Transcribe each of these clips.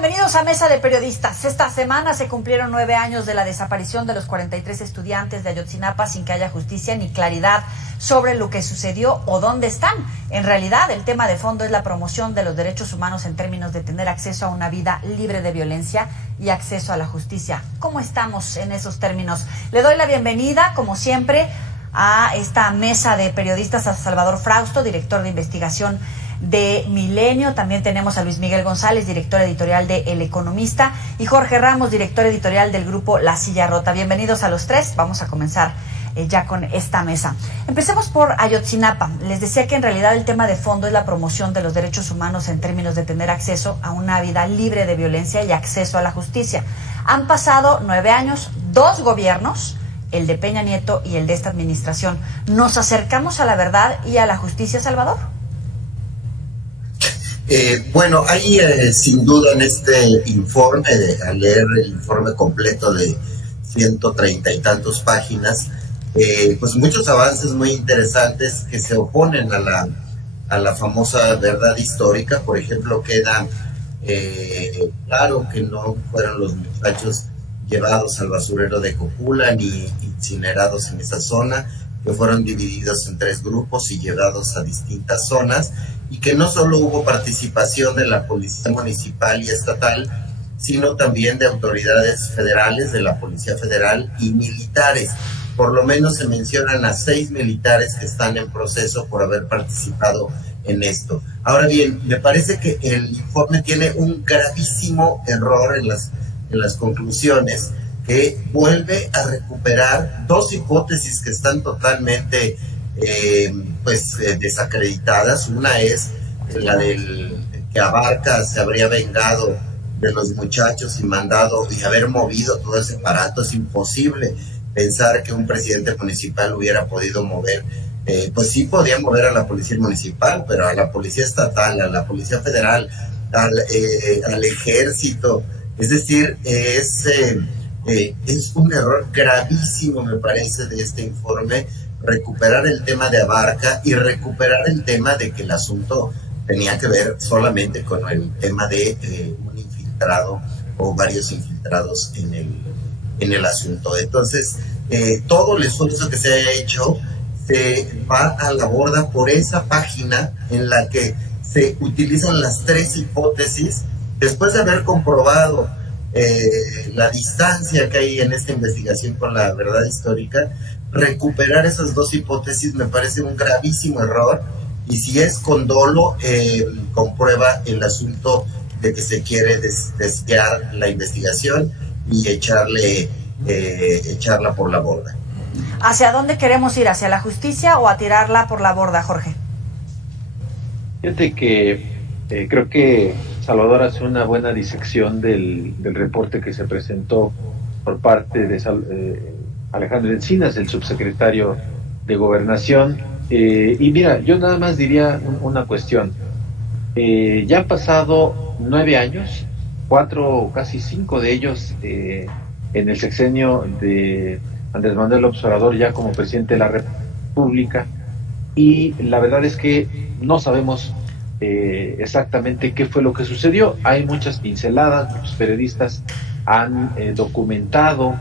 Bienvenidos a Mesa de Periodistas. Esta semana se cumplieron 9 años de la desaparición de los 43 estudiantes de Ayotzinapa sin que haya justicia ni claridad sobre lo que sucedió o dónde están. En realidad, el tema de fondo es la promoción de los derechos humanos en términos de tener acceso a una vida libre de violencia y acceso a la justicia. ¿Cómo estamos en esos términos? Le doy la bienvenida, como siempre, a esta Mesa de Periodistas a Salvador Frausto, director de investigación de Milenio. También tenemos a Luis Miguel González, director editorial de El Economista, y Jorge Ramos, director editorial del grupo La Silla Rota. Bienvenidos a los tres. Vamos a comenzar ya con esta mesa. Empecemos por Ayotzinapa. Les decía que en realidad el tema de fondo es la promoción de los derechos humanos en términos de tener acceso a una vida libre de violencia y acceso a la justicia. Han pasado 9 años, 2 gobiernos, el de Peña Nieto y el de esta administración. ¿Nos acercamos a la verdad y a la justicia, Salvador? Bueno, hay sin duda en este informe, al leer el informe completo de 130 y tantos páginas, pues muchos avances muy interesantes que se oponen a la famosa verdad histórica. Por ejemplo, queda claro que no fueron los muchachos llevados al basurero de Copula ni incinerados en esa zona, que fueron divididos en 3 grupos y llevados a distintas zonas, y que no solo hubo participación de la policía municipal y estatal, sino también de autoridades federales, de la Policía Federal y militares. Por lo menos se mencionan a 6 militares que están en proceso por haber participado en esto. Ahora bien, me parece que el informe tiene un gravísimo error en las conclusiones, que vuelve a recuperar 2 hipótesis que están totalmente desacreditadas. Una es la del que Abarca se habría vengado de los muchachos y mandado y haber movido todo ese aparato. Es imposible pensar que un presidente municipal hubiera podido mover, pues sí podía mover a la policía municipal, pero a la policía estatal, a la policía federal, al ejército. Es decir, es un error gravísimo, me parece, de este informe, recuperar el tema de Abarca y recuperar el tema de que el asunto tenía que ver solamente con el tema de un infiltrado o varios infiltrados en el asunto. Entonces, todo el esfuerzo que se haya hecho se va a la borda por esa página en la que se utilizan las 3 hipótesis, después de haber comprobado la distancia que hay en esta investigación con la verdad histórica. Recuperar esas 2 hipótesis me parece un gravísimo error, y si es con dolo, comprueba el asunto de que se quiere desviar la investigación y echarla por la borda. ¿Hacia dónde queremos ir? ¿Hacia la justicia o a tirarla por la borda, Jorge? Fíjate que creo que Salvador hace una buena disección del reporte que se presentó por parte de Alejandro Encinas, el subsecretario de Gobernación. Y mira, yo nada más diría una cuestión. Ya han pasado 9 años, 4, casi 5 de ellos en el sexenio de Andrés Manuel López Obrador, ya como presidente de la República, y la verdad es que no sabemos exactamente qué fue lo que sucedió. Hay muchas pinceladas, muchos periodistas han documentado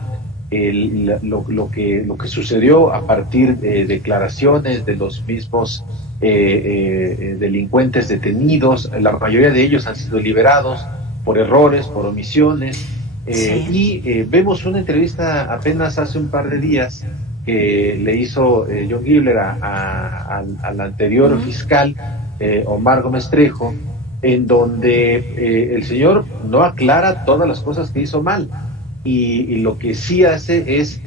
lo que sucedió a partir de declaraciones de los mismos delincuentes detenidos. La mayoría de ellos han sido liberados por errores, por omisiones. Y vemos una entrevista apenas hace un par de días que le hizo John Gibler al anterior fiscal Omar Gómez Trejo, en donde el señor no aclara todas las cosas que hizo mal, y lo que sí hace es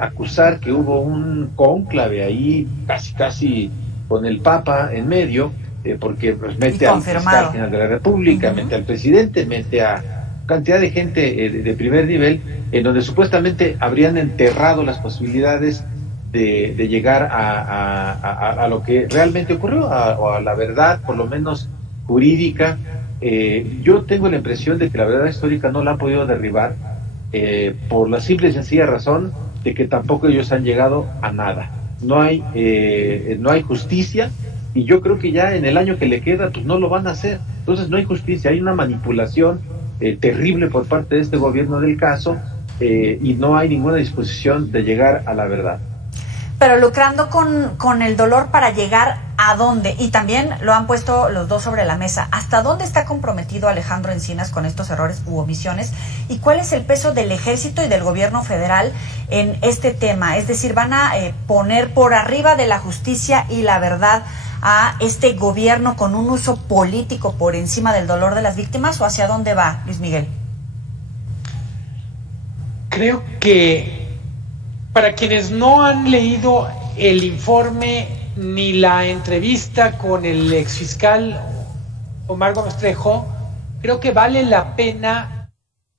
acusar que hubo un cónclave ahí casi con el Papa en medio, porque pues mete al fiscal general de la República, mete al presidente, mete a cantidad de gente de primer nivel, en donde supuestamente habrían enterrado las posibilidades de llegar a lo que realmente ocurrió, o a la verdad, por lo menos jurídica. Yo tengo la impresión de que la verdad histórica no la han podido derribar, por la simple y sencilla razón de que tampoco ellos han llegado a nada. No hay justicia, y yo creo que ya en el año que le queda pues no lo van a hacer. Entonces no hay justicia, hay una manipulación terrible por parte de este gobierno del caso, y no hay ninguna disposición de llegar a la verdad. Pero lucrando con el dolor para llegar a dónde, y también lo han puesto los dos sobre la mesa, ¿hasta dónde está comprometido Alejandro Encinas con estos errores u omisiones? ¿Y cuál es el peso del ejército y del gobierno federal en este tema? Es decir, ¿van a poner por arriba de la justicia y la verdad a este gobierno con un uso político por encima del dolor de las víctimas, o hacia dónde va, Luis Miguel? Creo que para quienes no han leído el informe ni la entrevista con el exfiscal Omar Gómez Trejo, creo que vale la pena,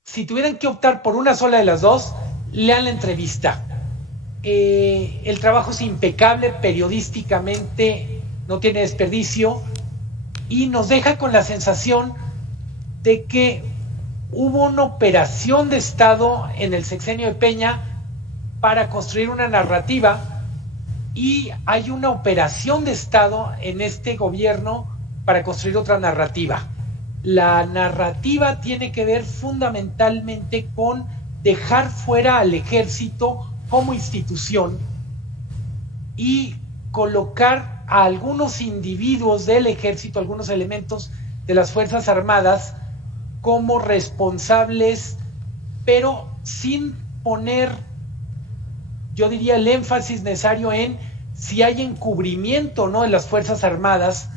si tuvieran que optar por una sola de las dos, lean la entrevista. El trabajo es impecable, periodísticamente no tiene desperdicio, y nos deja con la sensación de que hubo una operación de Estado en el sexenio de Peña para construir una narrativa, y hay una operación de Estado en este gobierno para construir otra narrativa. La narrativa tiene que ver fundamentalmente con dejar fuera al ejército como institución y colocar a algunos individuos del ejército, algunos elementos de las Fuerzas Armadas como responsables, pero sin poner, yo diría, el énfasis necesario en si hay encubrimiento o no de las Fuerzas Armadas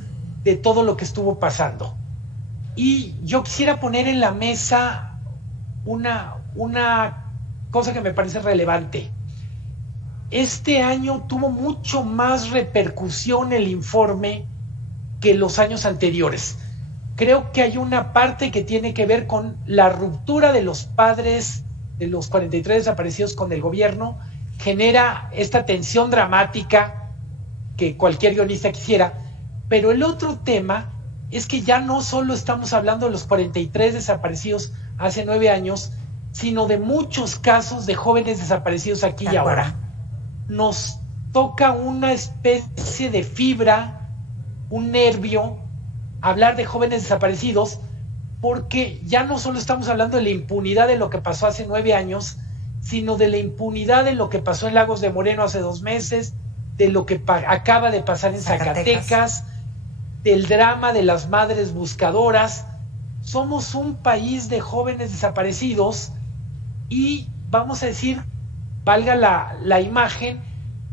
de todo lo que estuvo pasando. Y yo quisiera poner en la mesa una cosa que me parece relevante. Este año tuvo mucho más repercusión el informe que los años anteriores. Creo que hay una parte que tiene que ver con la ruptura de los padres de los 43 desaparecidos con el gobierno, genera esta tensión dramática que cualquier guionista quisiera, pero el otro tema es que ya no solo estamos hablando de los 43 desaparecidos hace 9 años, sino de muchos casos de jóvenes desaparecidos aquí y ahora. Nos toca una especie de fibra, un nervio, hablar de jóvenes desaparecidos, porque ya no solo estamos hablando de la impunidad de lo que pasó hace 9 años, sino de la impunidad de lo que pasó en Lagos de Moreno hace 2 meses, de lo que acaba de pasar en Zacatecas, del drama de las madres buscadoras. Somos un país de jóvenes desaparecidos y vamos a decir, valga la imagen,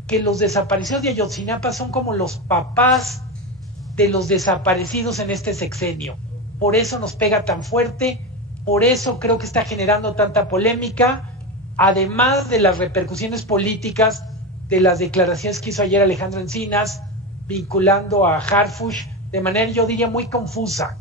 que los desaparecidos de Ayotzinapa son como los papás de los desaparecidos en este sexenio. Por eso nos pega tan fuerte, por eso creo que está generando tanta polémica, además de las repercusiones políticas de las declaraciones que hizo ayer Alejandro Encinas, vinculando a Harfuch de manera, yo diría, muy confusa.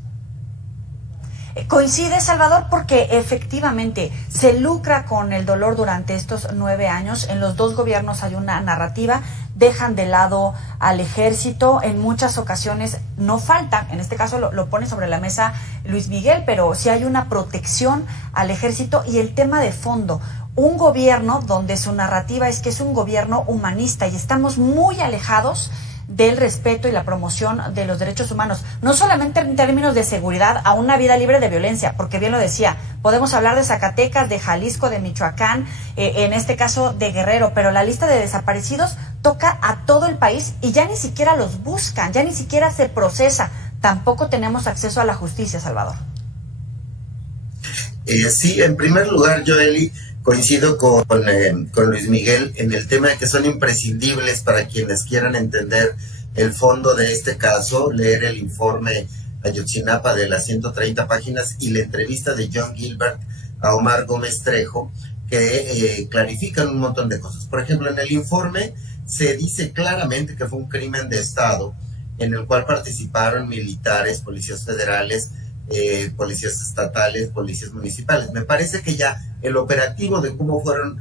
Coincide, Salvador, porque efectivamente se lucra con el dolor durante estos 9 años. En los dos gobiernos hay una narrativa, dejan de lado al ejército, en muchas ocasiones no falta, en este caso lo pone sobre la mesa Luis Miguel, pero sí hay una protección al ejército. Y el tema de fondo, un gobierno donde su narrativa es que es un gobierno humanista, y estamos muy alejados del respeto y la promoción de los derechos humanos, no solamente en términos de seguridad a una vida libre de violencia, porque bien lo decía, podemos hablar de Zacatecas, de Jalisco, de Michoacán, en este caso de Guerrero, pero la lista de desaparecidos toca a todo el país y ya ni siquiera los buscan, ya ni siquiera se procesa, tampoco tenemos acceso a la justicia, Salvador. Sí, en primer lugar, Joely, coincido con Luis Miguel en el tema de que son imprescindibles para quienes quieran entender el fondo de este caso, leer el informe Ayotzinapa de las 130 páginas y la entrevista de John Gilbert a Omar Gómez Trejo, que clarifican un montón de cosas. Por ejemplo, en el informe se dice claramente que fue un crimen de Estado en el cual participaron militares, policías federales, policías estatales, policías municipales. Me parece que ya el operativo de cómo fueron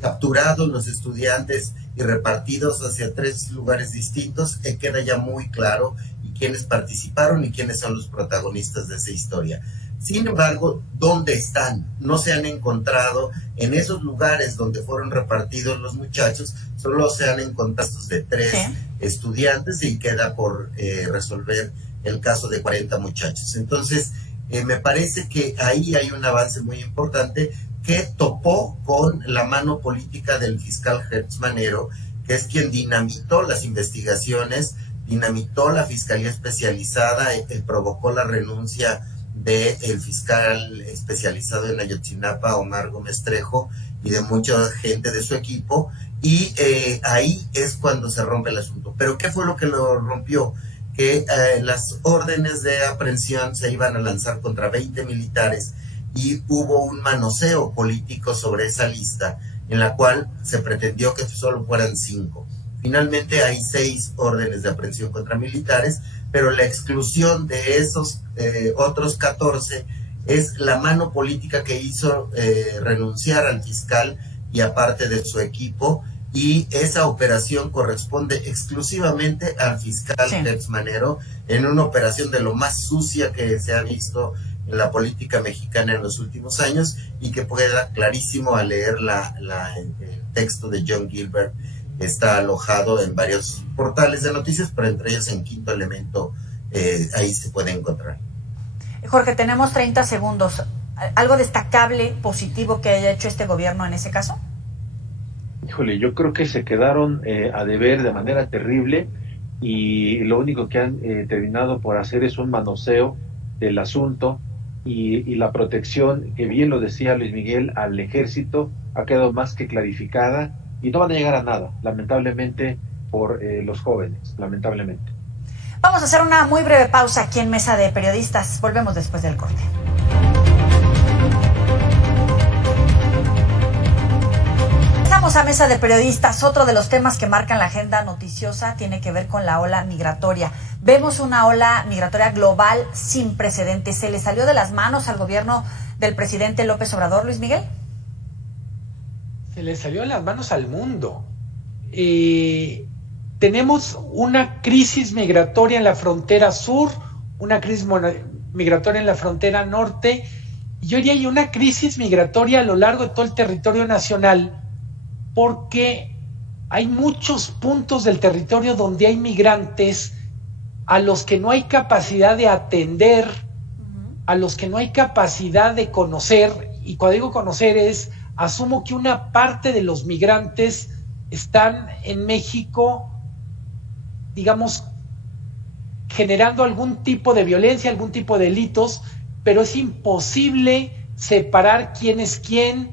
capturados los estudiantes y repartidos hacia 3 lugares distintos queda ya muy claro, y quiénes participaron y quiénes son los protagonistas de esa historia. Sin embargo, ¿dónde están? No se han encontrado en esos lugares donde fueron repartidos los muchachos, solo se han encontrado de 3 estudiantes y queda por resolver el caso de 40 muchachos. Entonces, Me parece que ahí hay un avance muy importante que topó con la mano política del fiscal Hertz Manero, que es quien dinamitó las investigaciones, dinamitó la fiscalía especializada, provocó la renuncia del fiscal especializado en Ayotzinapa, Omar Gómez Trejo, y de mucha gente de su equipo, y ahí es cuando se rompe el asunto. ¿Pero qué fue lo que lo rompió? Que las órdenes de aprehensión se iban a lanzar contra 20 militares, y hubo un manoseo político sobre esa lista, en la cual se pretendió que solo fueran 5. Finalmente hay 6 órdenes de aprehensión contra militares, pero la exclusión de esos otros 14 es la mano política que hizo renunciar al fiscal y a parte de su equipo, y esa operación corresponde exclusivamente al fiscal Hertz Manero, en una operación de lo más sucia que se ha visto en la política mexicana en los últimos años, y que queda clarísimo al leer el texto de John Gilbert. Está alojado en varios portales de noticias, pero entre ellos en Quinto Elemento, ahí se puede encontrar. Jorge, tenemos 30 segundos. ¿Algo destacable, positivo que haya hecho este gobierno en ese caso? Híjole, yo creo que se quedaron a deber de manera terrible, y lo único que han terminado por hacer es un manoseo del asunto, y la protección, que bien lo decía Luis Miguel, al ejército ha quedado más que clarificada, y no van a llegar a nada, lamentablemente, por los jóvenes, lamentablemente. Vamos a hacer una muy breve pausa aquí en Mesa de Periodistas. Volvemos después del corte. Estamos a Mesa de Periodistas. Otro de los temas que marcan la agenda noticiosa tiene que ver con la ola migratoria. Vemos una ola migratoria global sin precedentes. ¿Se le salió de las manos al gobierno del presidente López Obrador, Luis Miguel? Se le salió de las manos al mundo. Tenemos una crisis migratoria en la frontera sur, una crisis migratoria en la frontera norte, y hoy hay una crisis migratoria a lo largo de todo el territorio nacional, porque hay muchos puntos del territorio donde hay migrantes a los que no hay capacidad de atender, a los que no hay capacidad de conocer, y cuando digo conocer asumo que una parte de los migrantes están en México, digamos, generando algún tipo de violencia, algún tipo de delitos, pero es imposible separar quién es quién.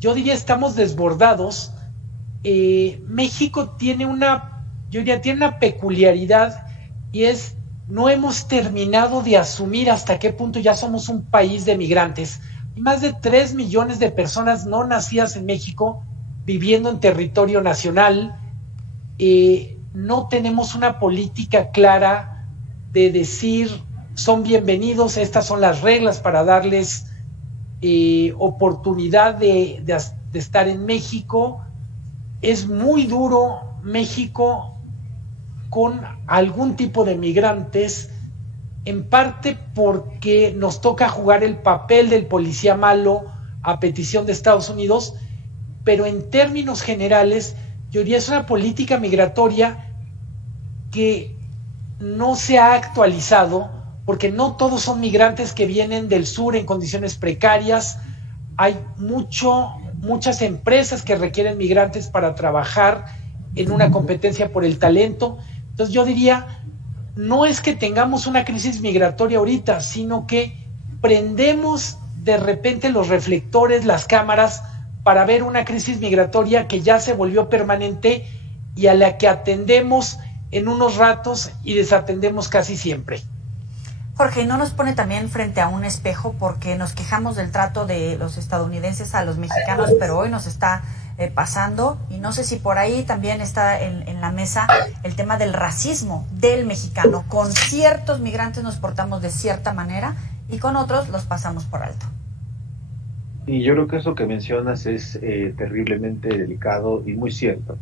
Yo diría, estamos desbordados. México tiene tiene una peculiaridad, y es, no hemos terminado de asumir hasta qué punto ya somos un país de migrantes. Hay más de 3 millones de personas no nacidas en México viviendo en territorio nacional. No tenemos una política clara de decir, son bienvenidos, estas son las reglas para darles oportunidad de estar en México. Es muy duro México con algún tipo de migrantes, en parte porque nos toca jugar el papel del policía malo a petición de Estados Unidos, pero en términos generales, yo diría, es una política migratoria que no se ha actualizado, porque no todos son migrantes que vienen del sur en condiciones precarias. Hay muchas empresas que requieren migrantes para trabajar en una competencia por el talento. Entonces yo diría, no es que tengamos una crisis migratoria ahorita, sino que prendemos de repente los reflectores, las cámaras, para ver una crisis migratoria que ya se volvió permanente y a la que atendemos en unos ratos y desatendemos casi siempre. Jorge, ¿y no nos pone también frente a un espejo? Porque nos quejamos del trato de los estadounidenses a los mexicanos, pero hoy nos está pasando, y no sé si por ahí también está en la mesa el tema del racismo del mexicano. Con ciertos migrantes nos portamos de cierta manera y con otros los pasamos por alto. Y yo creo que eso que mencionas es terriblemente delicado y muy cierto.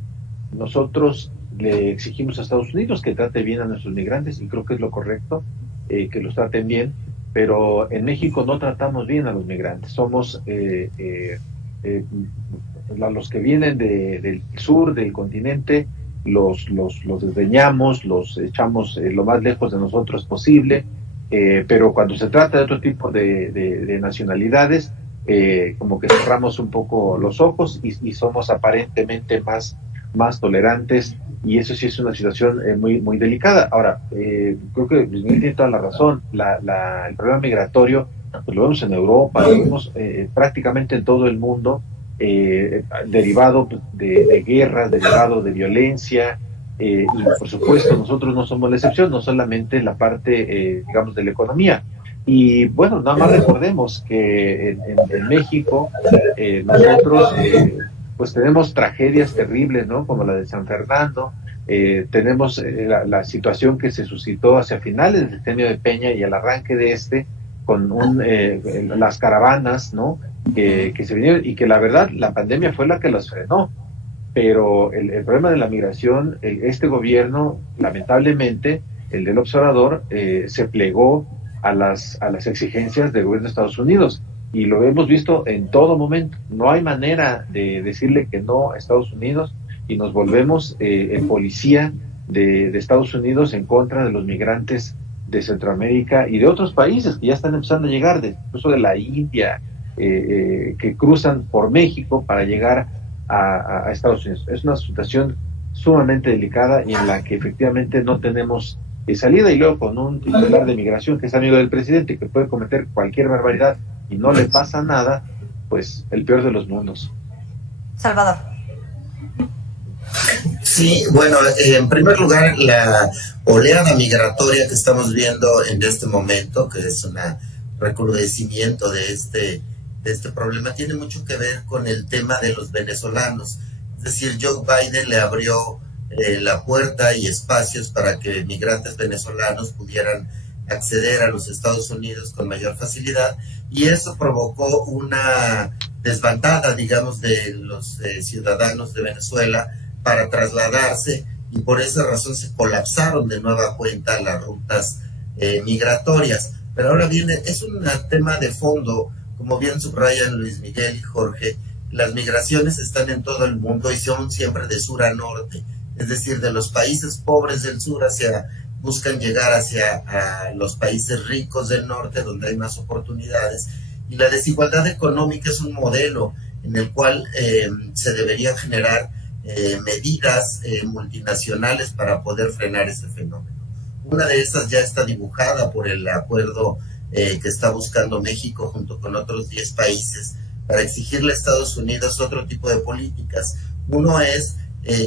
Nosotros le exigimos a Estados Unidos que trate bien a nuestros migrantes, y creo que es lo correcto, que los traten bien, pero en México no tratamos bien a los migrantes. Somos los que vienen del sur, del continente, los desdeñamos, los echamos lo más lejos de nosotros posible, pero cuando se trata de otro tipo de nacionalidades, como que cerramos un poco los ojos y somos aparentemente más tolerantes, y eso sí es una situación muy muy delicada. Ahora, creo que Luis Miguel tiene toda la razón. El problema migratorio pues lo vemos en Europa, lo vemos prácticamente en todo el mundo, derivado de guerras, derivado de violencia, y por supuesto nosotros no somos la excepción, no solamente la parte, digamos, de la economía. Y bueno, nada más recordemos que en México nosotros pues tenemos tragedias terribles, ¿no? Como la de San Fernando. Tenemos la situación que se suscitó hacia finales del sexenio de Peña y al arranque de con las caravanas, ¿no? Que se vinieron, y que la verdad la pandemia fue la que las frenó. Pero el problema de la migración, este gobierno, lamentablemente, el del observador, se plegó a las exigencias del gobierno de Estados Unidos, y lo hemos visto en todo momento. No hay manera de decirle que no a Estados Unidos, y nos volvemos en policía de Estados Unidos en contra de los migrantes de Centroamérica y de otros países que ya están empezando a llegar, incluso de la India, que cruzan por México para llegar a Estados Unidos. Es una situación sumamente delicada y en la que efectivamente no tenemos salida, y luego con un titular de migración que es amigo del presidente, que puede cometer cualquier barbaridad y no le pasa nada, pues el peor de los mundos. Salvador. Sí, bueno, en primer lugar, la oleada migratoria que estamos viendo en este momento, que es un recrudecimiento de este problema, tiene mucho que ver con el tema de los venezolanos. Es decir, Joe Biden le abrió la puerta y espacios para que migrantes venezolanos pudieran acceder a los Estados Unidos con mayor facilidad, y eso provocó una desbandada, digamos, de los ciudadanos de Venezuela para trasladarse, y por esa razón se colapsaron de nueva cuenta las rutas migratorias. Pero ahora viene, es un tema de fondo, como bien subrayan Luis Miguel y Jorge. Las migraciones están en todo el mundo y son siempre de sur a norte, es decir, de los países pobres del sur buscan llegar hacia los países ricos del norte, donde hay más oportunidades, y la desigualdad económica es un modelo en el cual se deberían generar medidas multinacionales para poder frenar ese fenómeno. Una de esas ya está dibujada por el acuerdo que está buscando México junto con otros 10 países para exigirle a Estados Unidos otro tipo de políticas. Uno es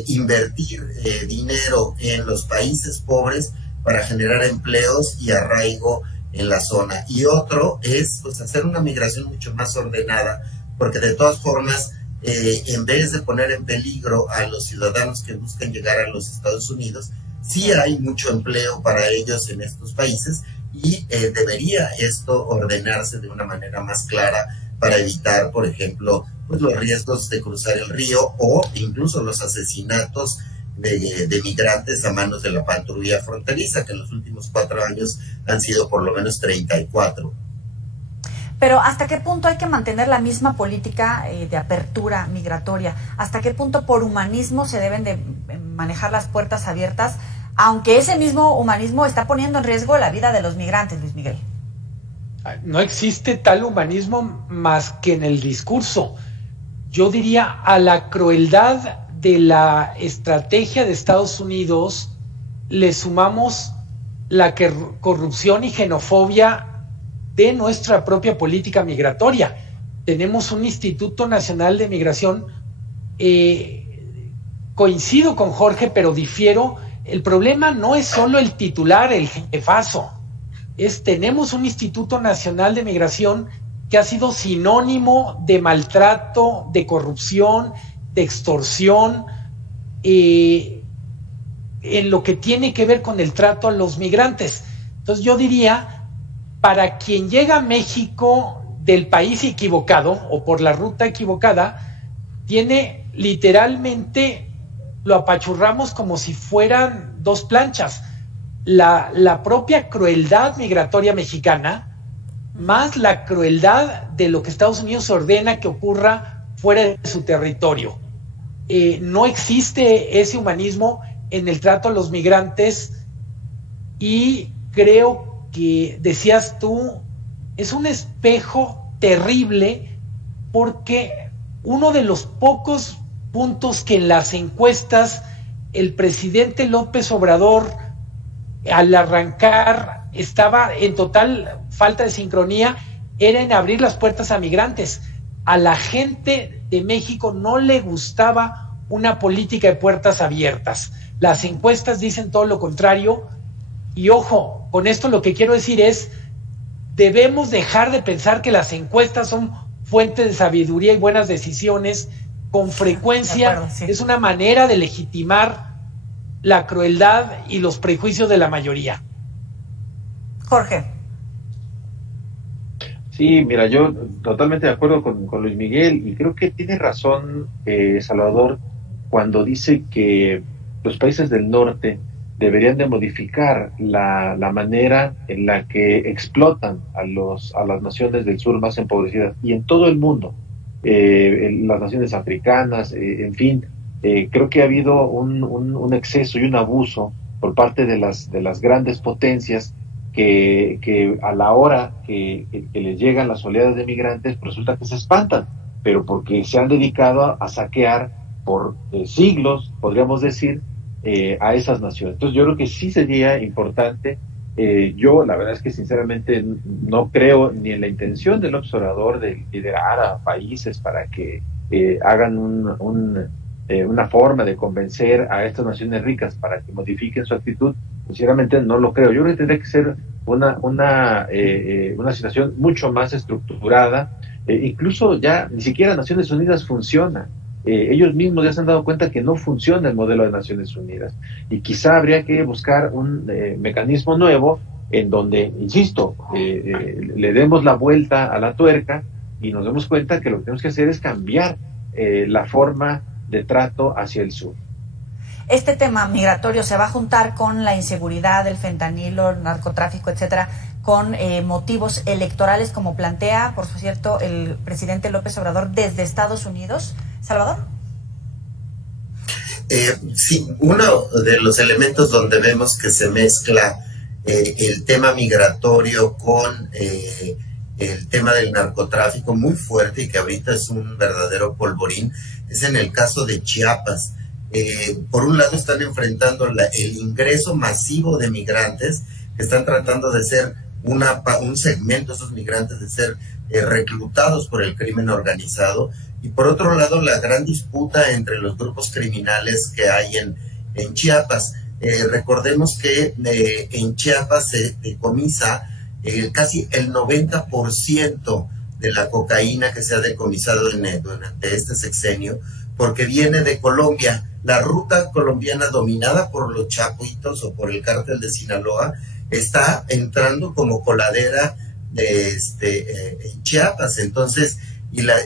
invertir dinero en los países pobres para generar empleos y arraigo en la zona, y otro es pues hacer una migración mucho más ordenada, porque de todas formas en vez de poner en peligro a los ciudadanos que buscan llegar a los Estados Unidos, sí hay mucho empleo para ellos en estos países, y debería esto ordenarse de una manera más clara para evitar, por ejemplo, pues los riesgos de cruzar el río o incluso los asesinatos de migrantes a manos de la patrulla fronteriza, que en los últimos 4 años han sido por lo menos 34. Pero ¿hasta qué punto hay que mantener la misma política de apertura migratoria? ¿Hasta qué punto por humanismo se deben de manejar las puertas abiertas, aunque ese mismo humanismo está poniendo en riesgo la vida de los migrantes, Luis Miguel? No existe tal humanismo más que en el discurso. Yo diría, a la crueldad de la estrategia de Estados Unidos le sumamos la corrupción y xenofobia de nuestra propia política migratoria. Tenemos un Instituto Nacional de Migración, coincido con Jorge, pero difiero. El problema no es solo el titular, el jefazo, tenemos un Instituto Nacional de Migración que ha sido sinónimo de maltrato, de corrupción, de extorsión, en lo que tiene que ver con el trato a los migrantes. Entonces yo diría, para quien llega a México del país equivocado o por la ruta equivocada, tiene literalmente, lo apachurramos como si fueran 2 planchas. La propia crueldad migratoria mexicana, más la crueldad de lo que Estados Unidos ordena que ocurra fuera de su territorio. No existe ese humanismo en el trato a los migrantes, y creo que decías tú es un espejo terrible, porque uno de los pocos puntos que en las encuestas el presidente López Obrador al arrancar estaba en total falta de sincronía era en abrir las puertas a migrantes. A la gente de México no le gustaba una política de puertas abiertas. Las encuestas dicen todo lo contrario. Y ojo, con esto lo que quiero decir es, debemos dejar de pensar que las encuestas son fuente de sabiduría y buenas decisiones. Con frecuencia, de acuerdo, sí. Es una manera de legitimar la crueldad y los prejuicios de la mayoría. Jorge. Sí, mira, yo totalmente de acuerdo con Luis Miguel, y creo que tiene razón Salvador cuando dice que los países del norte deberían de modificar la manera en la que explotan a las naciones del sur más empobrecidas, y en todo el mundo, las naciones africanas, en fin, creo que ha habido un exceso y un abuso por parte de las grandes potencias que a la hora que les llegan las oleadas de migrantes, resulta que se espantan, pero porque se han dedicado a saquear por siglos, podríamos decir, a esas naciones. Entonces yo creo que sí sería importante. Yo la verdad es que sinceramente no creo ni en la intención del observador de liderar a países para que hagan una forma de convencer a estas naciones ricas para que modifiquen su actitud. Sinceramente no lo creo. Yo creo que tendría que ser una situación mucho más estructurada. Incluso ya ni siquiera Naciones Unidas funciona. Ellos mismos ya se han dado cuenta que no funciona el modelo de Naciones Unidas, y quizá habría que buscar un mecanismo nuevo en donde, insisto, le demos la vuelta a la tuerca y nos demos cuenta que lo que tenemos que hacer es cambiar la forma de trato hacia el sur. Este tema migratorio se va a juntar con la inseguridad, el fentanilo, el narcotráfico, etcétera, con motivos electorales, como plantea, por cierto, el presidente López Obrador desde Estados Unidos. ¿Salvador? Sí, uno de los elementos donde vemos que se mezcla el tema migratorio con el tema del narcotráfico muy fuerte, y que ahorita es un verdadero polvorín, es en el caso de Chiapas. Por un lado están enfrentando el ingreso masivo de migrantes que están tratando de ser un segmento de esos migrantes, de ser reclutados por el crimen organizado, y por otro lado la gran disputa entre los grupos criminales que hay en Chiapas. Recordemos que en Chiapas se decomisa casi el 90% de la cocaína que se ha decomisado durante este sexenio, porque viene de Colombia. La ruta colombiana, dominada por los chapuitos o por el cártel de Sinaloa, está entrando como coladera en Chiapas. Entonces,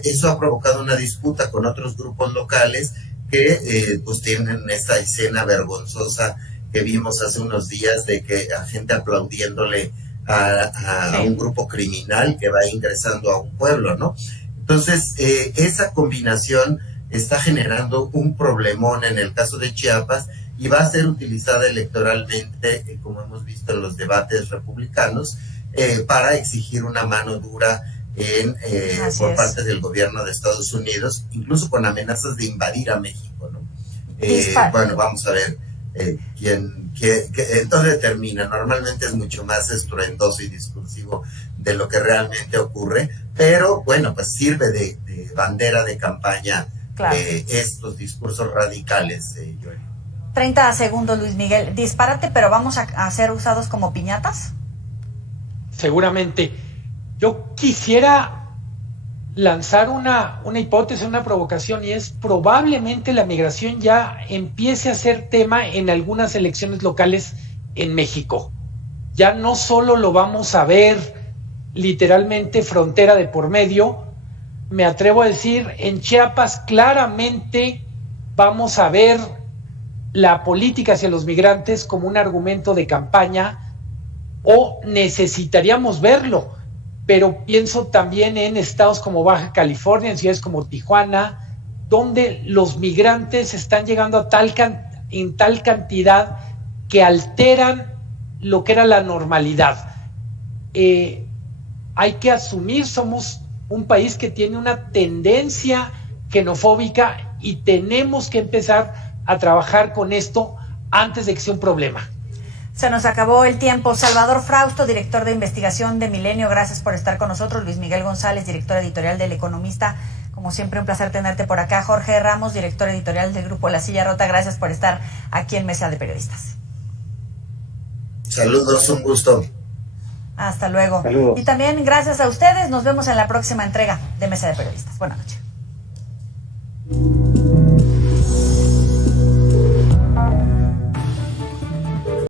eso ha provocado una disputa con otros grupos locales que pues tienen esta escena vergonzosa que vimos hace unos días, de que a gente aplaudiéndole a un grupo criminal que va ingresando a un pueblo, ¿no? Entonces, esa combinación está generando un problemón en el caso de Chiapas, y va a ser utilizada electoralmente, como hemos visto en los debates republicanos, para exigir una mano dura por parte del gobierno de Estados Unidos, incluso con amenazas de invadir a México, ¿no? Bueno, vamos a ver dónde termina. Normalmente es mucho más estruendoso y discursivo de lo que realmente ocurre, pero bueno, pues sirve de bandera de campaña, claro, estos discursos radicales. 30 segundos, Luis Miguel. Dispárate, pero ¿vamos a ser usados como piñatas? Seguramente. Yo quisiera lanzar una hipótesis, una provocación, y es: probablemente la migración ya empiece a ser tema en algunas elecciones locales en México. Ya no solo lo vamos a ver literalmente frontera de por medio, me atrevo a decir, en Chiapas claramente vamos a ver la política hacia los migrantes como un argumento de campaña, o necesitaríamos verlo. Pero pienso también en estados como Baja California, en ciudades como Tijuana, donde los migrantes están llegando en tal cantidad que alteran lo que era la normalidad. hay que asumir, somos un país que tiene una tendencia xenofóbica y tenemos que empezar a trabajar con esto antes de que sea un problema. Se nos acabó el tiempo. Salvador Frausto, director de investigación de Milenio, gracias por estar con nosotros. Luis Miguel González, director editorial del Economista, como siempre un placer tenerte por acá. Jorge Ramos, director editorial del Grupo La Silla Rota, gracias por estar aquí en Mesa de Periodistas. Saludos, un gusto. Hasta luego. Saludos. Y también gracias a ustedes, nos vemos en la próxima entrega de Mesa de Periodistas. Buenas noches.